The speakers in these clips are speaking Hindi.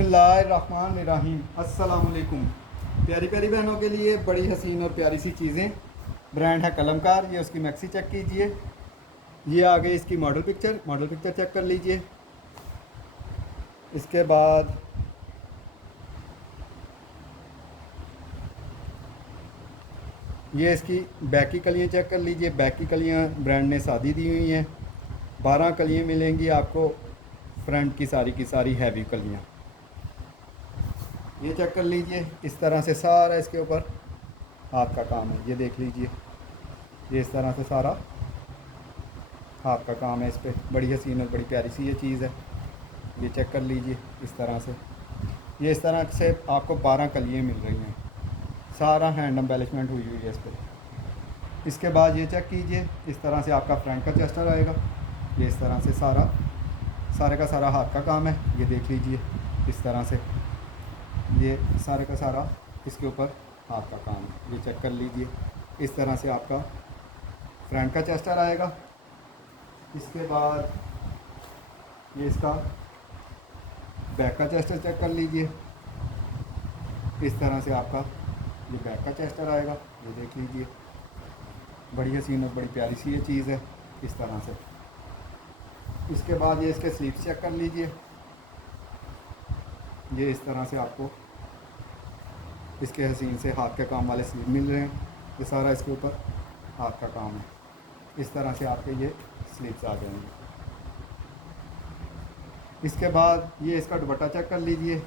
बिस्मिल्लाहिर्रहमानिर्रहीम। अस्सलाम वालेकुम। प्यारी प्यारी बहनों के लिए बड़ी हसीन और प्यारी सी चीज़ें। ब्रांड है कलमकार। ये उसकी मैक्सी चेक कीजिए। ये आ गई इसकी मॉडल पिक्चर चेक कर लीजिए। इसके बाद ये इसकी बैक की कलियाँ चेक कर लीजिए। बैक की कलियाँ ब्रांड ने सादी दी हुई हैं। 12 कलियाँ मिलेंगी आपको। फ्रंट की सारी हैवी कलियाँ ये चेक कर लीजिए। इस तरह से सारा इसके ऊपर हाथ का काम है। ये देख लीजिए, ये इस तरह से सारा हाथ का काम है। इस पर बड़ी हसीन और बड़ी प्यारी सी ये चीज़ है। ये चेक कर लीजिए। इस तरह से ये इस तरह से आपको 12 कलियाँ मिल रही हैं। सारा हैंड एम्बेलिशमेंट हुई हुई है इस पर। इसके बाद ये चेक कीजिए। इस तरह से आपका फ्रंट का चेस्टर आएगा। ये इस तरह से सारे का सारा हाथ का काम है। ये देख लीजिए, इस तरह से ये सारे का सारा इसके ऊपर हाथ का काम है। ये चेक कर लीजिए। इस तरह से आपका फ्रंट का चेस्टर आएगा। इसके बाद ये इसका बैक का चेस्टर चेक कर लीजिए। इस तरह से आपका ये बैक का चेस्टर आएगा। ये देख लीजिए, बड़ी हसीन और बड़ी प्यारी सी ये चीज़ है। इस तरह से इसके बाद ये इसके स्लीव्स चेक कर लीजिए। ये इस तरह से आपको इसके हसीन से हाथ के काम वाले स्लीव मिल रहे हैं। ये सारा इसके ऊपर हाथ का काम है। इस तरह से आपके ये स्लीव्स आ जाएंगे। इसके बाद ये इसका दुपट्टा चेक कर लीजिए।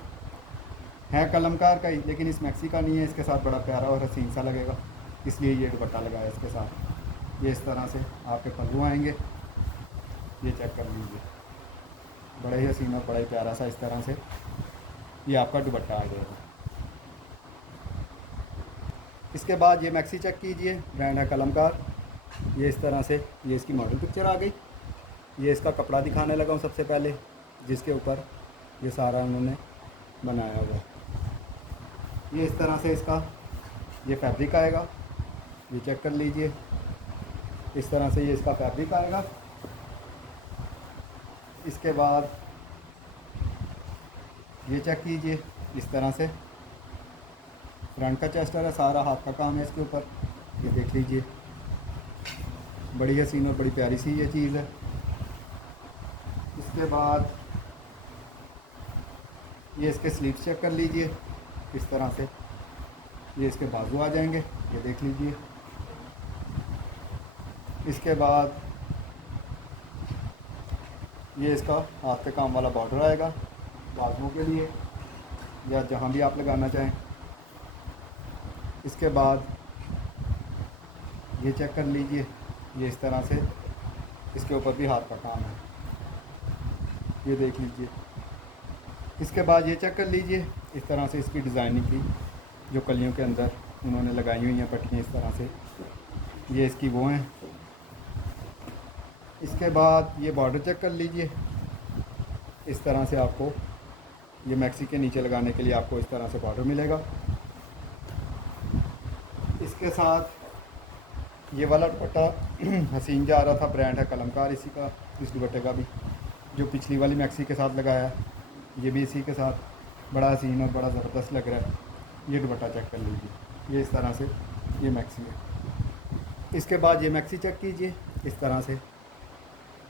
है कलमकार का ही, लेकिन इस मैक्सी का नहीं है। इसके साथ बड़ा प्यारा और हसीन सा लगेगा, इसलिए ये दुपट्टा लगाया इसके साथ। ये इस तरह से आपके पल्लू आएंगे। ये चेक कर लीजिए, बड़ा ही हसीन और बड़ा ही प्यारा सा इस तरह से ये आपका दुपट्टा आ जाएगा। इसके बाद ये मैक्सी चेक कीजिए। ब्रांड है कलमकार। ये इस तरह से ये इसकी मॉडल पिक्चर आ गई। ये इसका कपड़ा दिखाने लगा हूँ सबसे पहले, जिसके ऊपर ये सारा उन्होंने बनाया हुआ है। ये इस तरह से इसका ये फैब्रिक आएगा। ये चेक कर लीजिए। इस तरह से ये इसका फैब्रिक आएगा। इसके बाद ये चेक कीजिए। इस तरह से फ्रंट का चेस्टर है। सारा हाथ का काम है इसके ऊपर। ये देख लीजिए, बड़ी हसीन और बड़ी प्यारी सी ये चीज़ है। इसके बाद ये इसके स्लीव्स चेक कर लीजिए। इस तरह से ये इसके बाजू आ जाएंगे। ये देख लीजिए। इसके बाद ये इसका हाथ के काम वाला बॉर्डर आएगा बाजुओं के लिए, या जहाँ भी आप लगाना चाहें। इसके बाद ये चेक कर लीजिए। ये इस तरह से इसके ऊपर भी हाथ का काम है। ये देख लीजिए। इसके बाद ये चेक कर लीजिए। इस तरह से इसकी डिज़ाइनिंग की जो कलियों के अंदर उन्होंने लगाई हुई हैं पट्टियाँ, इस तरह से ये इसकी वो हैं। इसके बाद ये बॉर्डर चेक कर लीजिए। इस तरह से आपको ये मैक्सी के नीचे लगाने के लिए आपको इस तरह से बॉर्डर मिलेगा। इसके साथ ये वाला दुपट्टा हसीन जा रहा था। ब्रांड है कलमकार इसी का। इस दुपट्टे का भी जो पिछली वाली मैक्सी के साथ लगाया है, ये भी इसी के साथ बड़ा हसीन और बड़ा ज़बरदस्त लग रहा है। ये दुपट्टा चेक कर लीजिए। ये इस तरह से ये मैक्सी है। इसके बाद ये मैक्सी चेक कीजिए। इस तरह से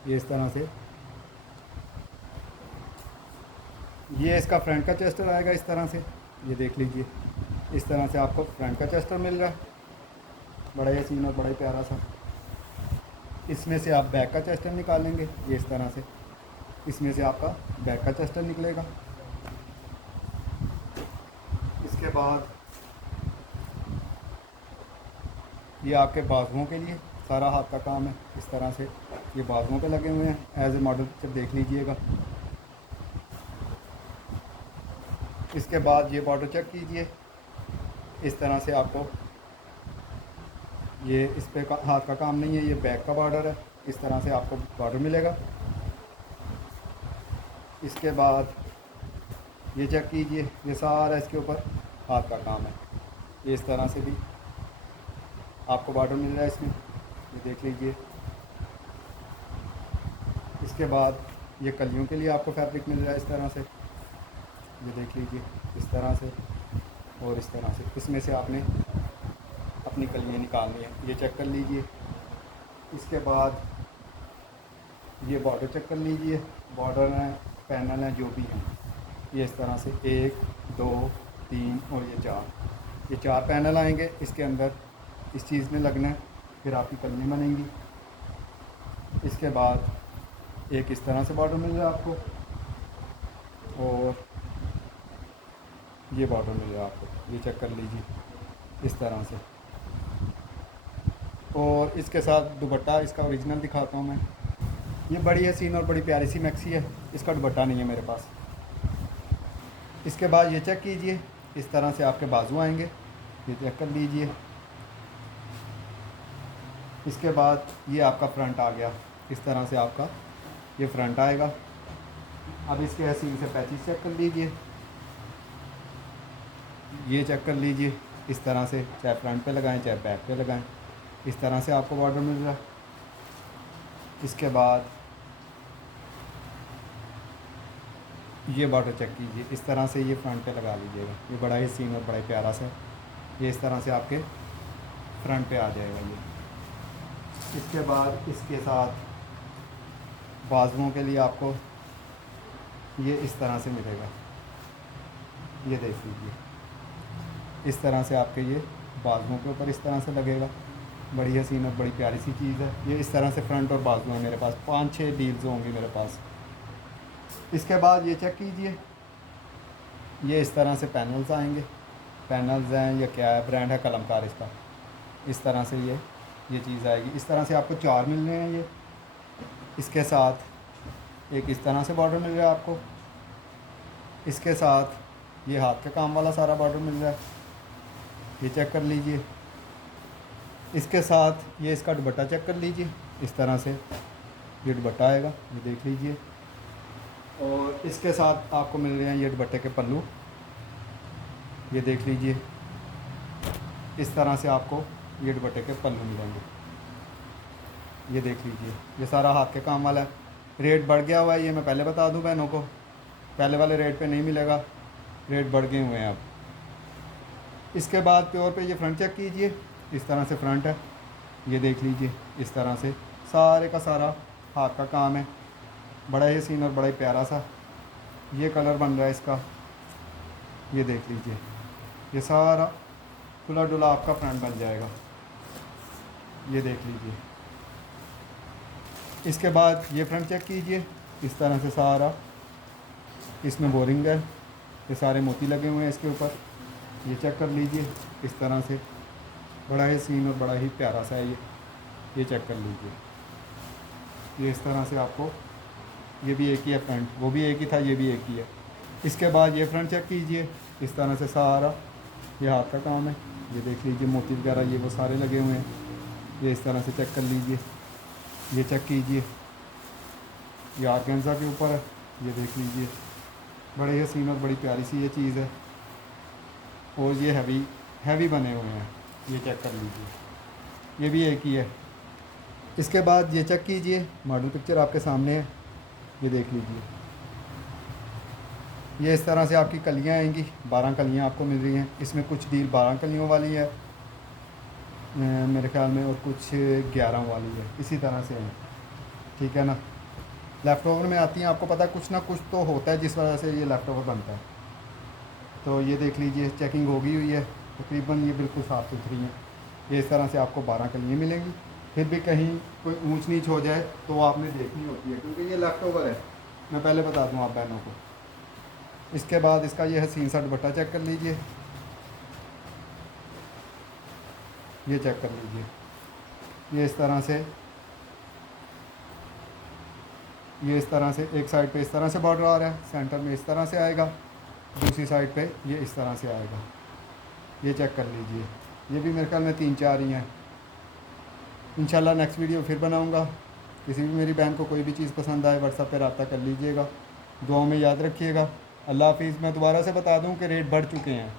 ये इस तरह से ये इसका फ्रंट का चेस्टर आएगा। इस तरह से ये देख लीजिए। इस तरह से आपको फ्रंट का चेस्टर मिल रहा है, बड़ा ही हसीन और बड़ा ही प्यारा सा। इसमें से आप बैक का चेस्टर निकालेंगे। ये इस तरह से इसमें से आपका बैक का चेस्टर निकलेगा। इसके बाद ये आपके बाजुओं के लिए सारा हाथ का काम है। इस तरह से ये बाजुओं पे लगे हुए हैं। एज ए मॉडल पिक्चर देख लीजिएगा। इसके बाद ये बॉर्डर चेक कीजिए। इस तरह से आपको ये इस पे हाथ का काम नहीं है, ये बैक का बॉर्डर है। इस तरह से आपको बॉर्डर मिलेगा। इसके बाद ये चेक कीजिए। ये सारा इसके ऊपर हाथ का काम है। ये इस तरह से भी आपको बॉर्डर मिल रहा है इसमें। ये देख लीजिए। इसके बाद ये कलियों के लिए आपको फैब्रिक मिल रहा है इस तरह से। ये देख लीजिए इस तरह से और इस तरह से। इसमें से आपने अपनी कलियाँ निकालनी है, ये चेक कर लीजिए। इसके बाद ये बॉर्डर चेक कर लीजिए, बॉर्डर हैं, पैनल हैं, जो भी हैं, ये इस तरह से 1 2 3 और ये 4 पैनल आएंगे इसके अंदर। इस चीज़ में लगना है, फिर आपकी कलियाँ बनेंगी। इसके बाद एक इस तरह से बॉर्डर मिल रहा है आपको और ये बॉर्डर मिल रहा है आपको, ये चेक कर लीजिए इस तरह से। और इसके साथ दुपट्टा इसका ओरिजिनल दिखाता हूँ मैं। ये बड़ी हसीन और बड़ी प्यारी सी मैक्सी है, इसका दुपट्टा नहीं है मेरे पास। इसके बाद ये चेक कीजिए, इस तरह से आपके बाजू आएंगे, ये चेक कर लीजिए। इसके बाद ये आपका फ्रंट आ गया, इस तरह से आपका ये फ्रंट आएगा। अब इसके हसीन से पैचेस चेक कर लीजिए, ये चेक कर लीजिए इस तरह से, चाहे फ्रंट पे लगाएं चाहे बैक पे लगाएं, इस तरह से आपको बॉर्डर मिल रहा है। इसके बाद ये बॉर्डर चेक कीजिए, इस तरह से ये फ्रंट पे लगा लीजिएगा, ये बड़ा ही सीन और बड़ा ही प्यारा सा, ये इस तरह से आपके फ्रंट पे आ जाएगा ये। इसके बाद इसके साथ बाजुओं के लिए आपको ये इस तरह से मिलेगा, ये देख लीजिए इस तरह से आपके ये बाजुओं के ऊपर इस तरह से लगेगा। बड़ी हसीन और बड़ी प्यारी सी चीज़ है ये। इस तरह से फ्रंट और बाजू है मेरे पास, 5-6 डील्स होंगी मेरे पास। इसके बाद ये चेक कीजिए, ये इस तरह से पैनल्स आएंगे, पैनल्स हैं या क्या है, ब्रांड है कलमकार इसका। इस तरह से ये चीज़ आएगी, इस तरह से आपको 4 मिल रहे हैं ये। इसके साथ एक इस तरह से बॉर्डर मिल रहा है आपको, इसके साथ ये हाथ के काम वाला सारा बॉर्डर मिल रहा है, ये चेक कर लीजिए। इसके साथ ये इसका दुपट्टा चेक कर लीजिए, इस तरह से ये दुपट्टा आएगा, ये देख लीजिए। और इसके साथ आपको मिल रहे हैं ये दुपट्टे के पल्लू, ये देख लीजिए इस तरह से आपको ये दुपट्टे के पल्लू मिलेंगे, ये देख लीजिए। ये सारा हाथ के काम वाला है। रेट बढ़ गया हुआ है, ये मैं पहले बता दूं बहनों को, पहले वाले रेट पे नहीं मिलेगा, रेट बढ़ गए हुए हैं अब। इसके बाद प्योर पे ये फ्रंट चेक कीजिए, इस तरह से फ्रंट है, ये देख लीजिए इस तरह से सारे का सारा हाथ का काम है, बड़ा ही सीन और बड़ा ही प्यारा सा ये कलर बन रहा है इसका, ये देख लीजिए। ये सारा खुला डुला आपका फ्रंट बन जाएगा, ये देख लीजिए। इसके बाद ये फ्रंट चेक कीजिए, इस तरह से सारा इसमें बोरिंग है, ये सारे मोती लगे हुए हैं इसके ऊपर, ये चेक कर लीजिए इस तरह से। बड़ा ही सीन और बड़ा ही प्यारा सा है ये चेक कर लीजिए। ये इस तरह से आपको, ये भी एक ही है फ्रंट, वो भी एक ही था, ये भी एक ही है। इसके बाद ये फ्रंट चेक कीजिए, इस तरह से सारा ये हाथ का काम है, ये देख लीजिए मोती वगैरह ये वो सारे लगे हुए हैं, ये इस तरह से चेक कर लीजिए। ये चेक कीजिए, ये आर्गेन्जा के ऊपर है, ये देख लीजिए। बड़े हसीन और बड़ी प्यारी सी ये चीज़ है, और ये हैवी बने हुए हैं, ये चेक कर लीजिए। ये भी एक ही है। इसके बाद ये चेक कीजिए, मॉडल पिक्चर आपके सामने है, ये देख लीजिए। ये इस तरह से आपकी कलियां आएंगी, 12 कलियां आपको मिल रही हैं। इसमें कुछ डील 12 कलियों वाली है मेरे ख्याल में, और कुछ 11 वाली है, इसी तरह से है, ठीक है ना। लेफ़्ट ओवर में आती हैं, आपको पता है कुछ ना कुछ तो होता है जिस वजह से ये लेफ़्ट ओवर बनता है। तो ये देख लीजिए चेकिंग हो गई हुई है तकरीबन, ये बिल्कुल साफ़ सुथरी है। ये इस तरह से आपको 12 कलियाँ मिलेंगी। फिर भी कहीं कोई ऊंच नीच हो जाए तो आपने देखनी होती है, क्योंकि ये लेफ़्ट ओवर है, मैं पहले बता दूँ आप बहनों को। इसके बाद इसका ये हसीन सा दुपट्टा चेक कर लीजिए, ये चेक कर लीजिए। ये इस तरह से एक साइड पे इस तरह से बॉर्डर आ रहा है, सेंटर में इस तरह से आएगा, दूसरी साइड पे ये इस तरह से आएगा, ये चेक कर लीजिए। ये भी मेरे ख्याल में 3-4 ही हैं। इंशाल्लाह नेक्स्ट वीडियो फिर बनाऊंगा। किसी भी मेरी बहन को कोई भी चीज़ पसंद आए व्हाट्सएप पे रब्ता कर लीजिएगा। दुआओं में याद रखिएगा। अल्लाह हाफिज़। मैं दोबारा से बता दूं कि रेट बढ़ चुके हैं।